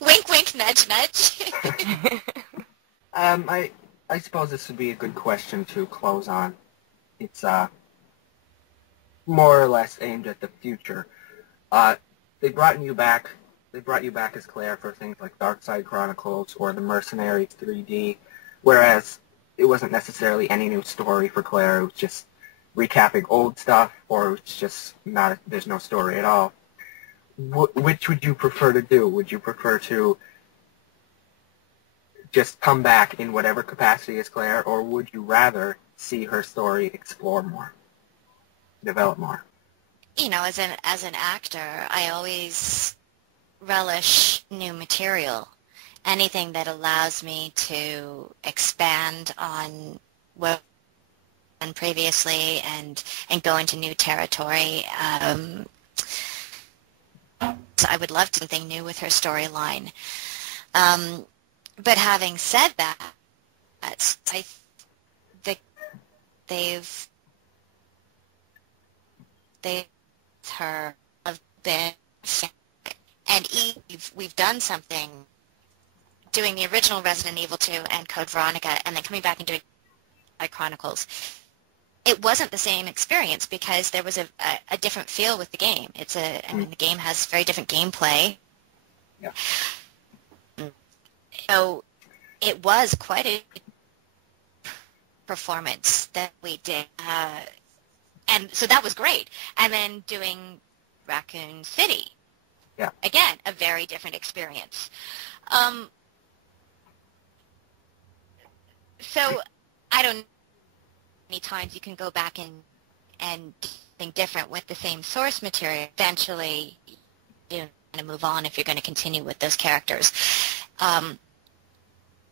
Wink, wink, nudge, nudge. I suppose this would be a good question to close on. It's more or less aimed at the future. They brought you back as Claire for things like Darkside Chronicles or the Mercenaries 3D, whereas it wasn't necessarily any new story for Claire. It was just recapping old stuff, or it's just not. There's no story at all. Which would you prefer to do? Would you prefer to just come back in whatever capacity as Claire, or would you rather see her story explore more, develop more? You know, as an actor, I always relish new material. Anything that allows me to expand on what I've done previously and go into new territory. So I would love to do something new with her storyline. But having said that, I think they've her have been, and Eve, we've done something, doing the original Resident Evil 2 and Code Veronica, and then coming back and doing Chronicles. It wasn't the same experience because there was a different feel with the game. I mean, the game has very different gameplay. Yeah. So it was quite a performance that we did. And so that was great. And then doing Raccoon City. Yeah. Again, a very different experience. So I don't know how many times you can go back and do something different with the same source material. Eventually, you're going to move on if you're going to continue with those characters.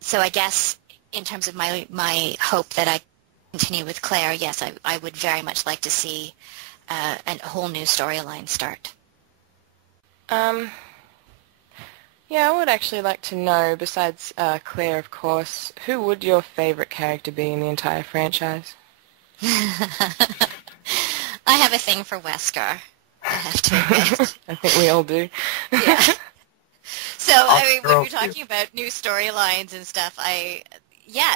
So I guess in terms of my hope that I continue with Claire, yes, I would very much like to see a whole new storyline start. Yeah, I would actually like to know, besides Claire, of course, who would your favorite character be in the entire franchise? I have a thing for Wesker, I have to admit. I think we all do. Yeah. So, I mean, when you're talking about new storylines and stuff,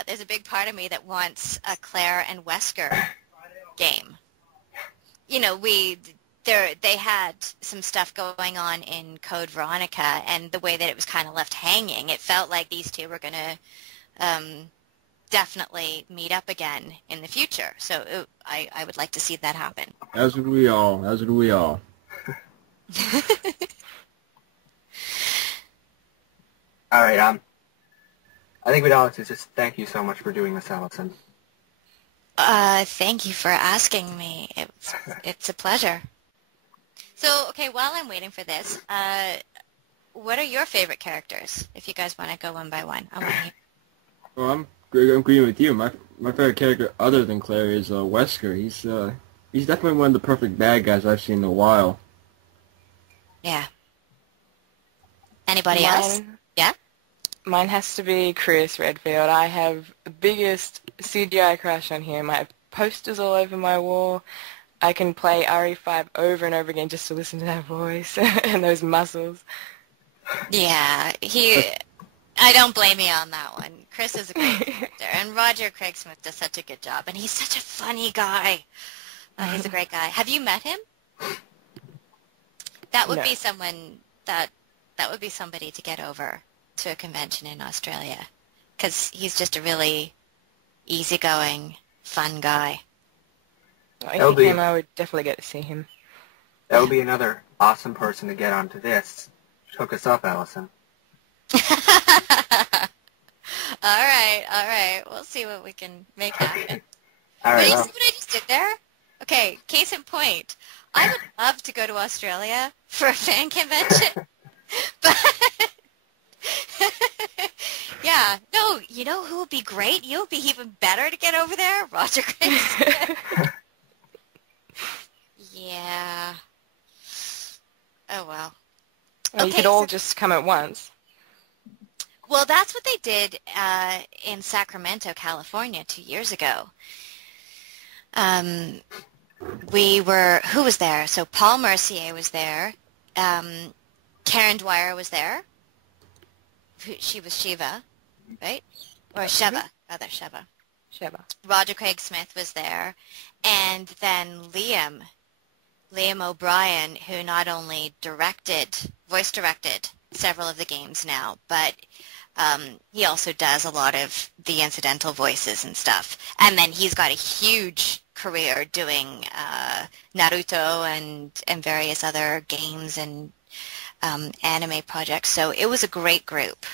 there's a big part of me that wants a Claire and Wesker game. You know, they had some stuff going on in Code Veronica, and the way that it was kind of left hanging, it felt like these two were going to definitely meet up again in the future. So I would like to see that happen. As would we all. As would we all. All right. I think we'd all like to just thank you so much for doing this, Alyson. Thank you for asking me. It's a pleasure. So, okay, while I'm waiting for this, what are your favorite characters? If you guys want to go one by one, I want to hear. Well, I'm agreeing with you. My favorite character other than Claire is Wesker. He's definitely one of the perfect bad guys I've seen in a while. Yeah. Anybody else? Yeah? Mine has to be Chris Redfield. I have the biggest CGI crush on him. I have posters all over my wall. I can play RE5 over and over again just to listen to that voice and those muscles. Yeah, I don't blame you on that one. Chris is a great character, and Roger Craig-Smith does such a good job, and he's such a funny guy. He's a great guy. Have you met him? That would be someone that would be somebody to get over to a convention in Australia, because he's just a really easygoing, fun guy. I would definitely get to see him. That would be another awesome person to get onto this. Hook us up, Alyson. All right. We'll see what we can make happen. All right. But you see what I just did there? Okay, case in point. I would love to go to Australia for a fan convention, but yeah, no, you know who would be great? You would be even better to get over there, Roger Craig. Yeah. Oh well. Well, you could all just come at once. Well, that's what they did in Sacramento, California 2 years ago. Who was there? So Paul Mercier was there. Karen Dwyer was there. She was Shiva, right? Or Sheva, rather, Sheva. Roger Craig Smith was there. And then Liam O'Brien, who not only voice directed several of the games now, but he also does a lot of the incidental voices and stuff. And then he's got a huge career doing Naruto and various other games and anime projects. So it was a great group.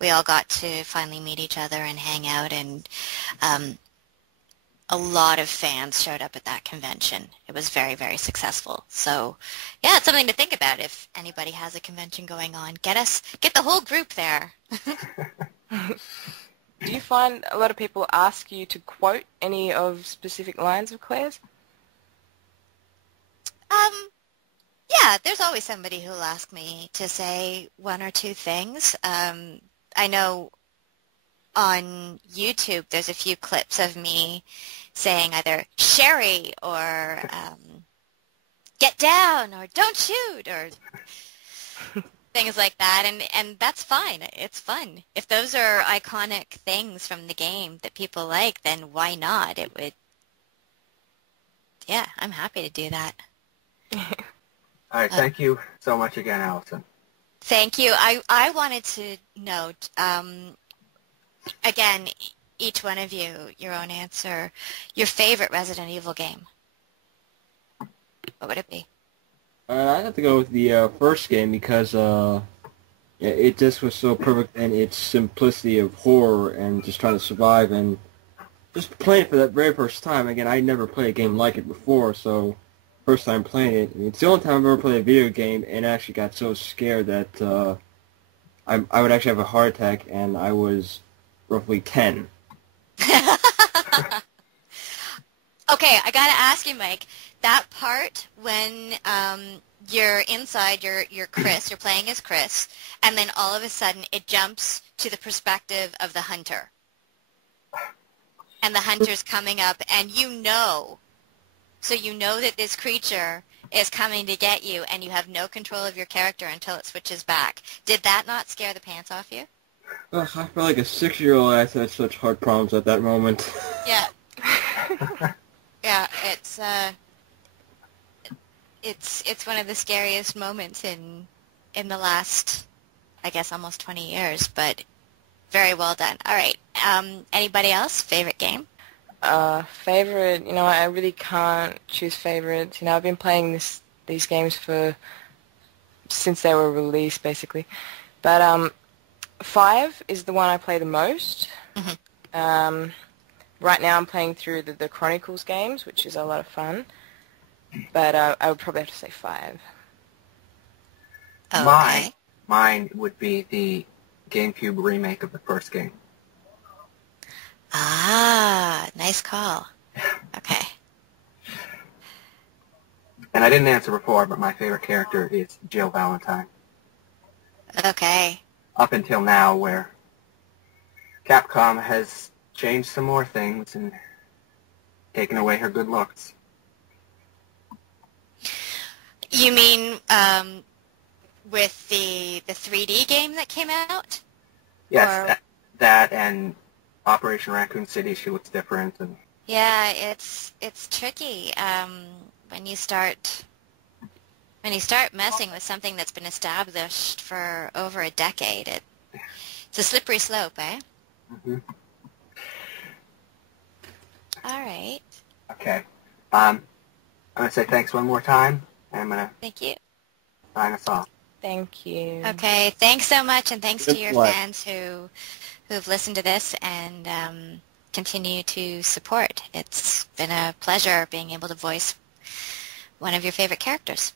We all got to finally meet each other and hang out, and a lot of fans showed up at that convention. It was very, very successful. So, yeah, it's something to think about if anybody has a convention going on. Get the whole group there. Do you find a lot of people ask you to quote any of specific lines of Claire's? Yeah, there's always somebody who'll ask me to say one or two things. I know on YouTube there's a few clips of me saying either Sherry or get down or don't shoot or things like that, and that's fine. It's fun. If those are iconic things from the game that people like, then why not? Yeah, I'm happy to do that. All right, thank you so much again, Alyson. Thank you. I wanted to note, again, each one of you, your own answer, your favorite Resident Evil game. What would it be? I'd have to go with the first game because it just was so perfect in its simplicity of horror and just trying to survive and just playing it for that very first time. Again, I never played a game like it before, so first time playing it. It's the only time I've ever played a video game and actually got so scared that I would actually have a heart attack, and I was roughly 10. Okay, I gotta ask you, Mike, that part when you're inside your Chris, you're playing as Chris, and then all of a sudden it jumps to the perspective of the hunter. And the hunter's coming up, and so you know that this creature is coming to get you, and you have no control of your character until it switches back. Did that not scare the pants off you? I felt like a 6-year-old. I had such hard problems at that moment. Yeah. Yeah, it's one of the scariest moments in the last, I guess, almost 20 years, but very well done. All right. Anybody else? Favorite game? Favorite, I really can't choose favorites. I've been playing these games since they were released, basically. But 5 is the one I play the most. Mm-hmm. Right now I'm playing through the Chronicles games, which is a lot of fun. But I would probably have to say 5. Okay. Mine would be the GameCube remake of the first game. Ah, nice call. Okay. And I didn't answer before, but my favorite character is Jill Valentine. Okay. Up until now, where Capcom has changed some more things and taken away her good looks. You mean with the 3D game that came out? Yes, that and Operation Raccoon City, she looks different. And yeah, it's tricky when you start messing with something that's been established for over a decade. It's a slippery slope, eh? Mm-hmm. All right. Okay. I'm going to say thanks one more time, and I'm going to Thank you. sign us off. Thank you. Okay, thanks so much, and thanks to Good your luck. fans who've listened to this and continue to support. It's been a pleasure being able to voice one of your favorite characters.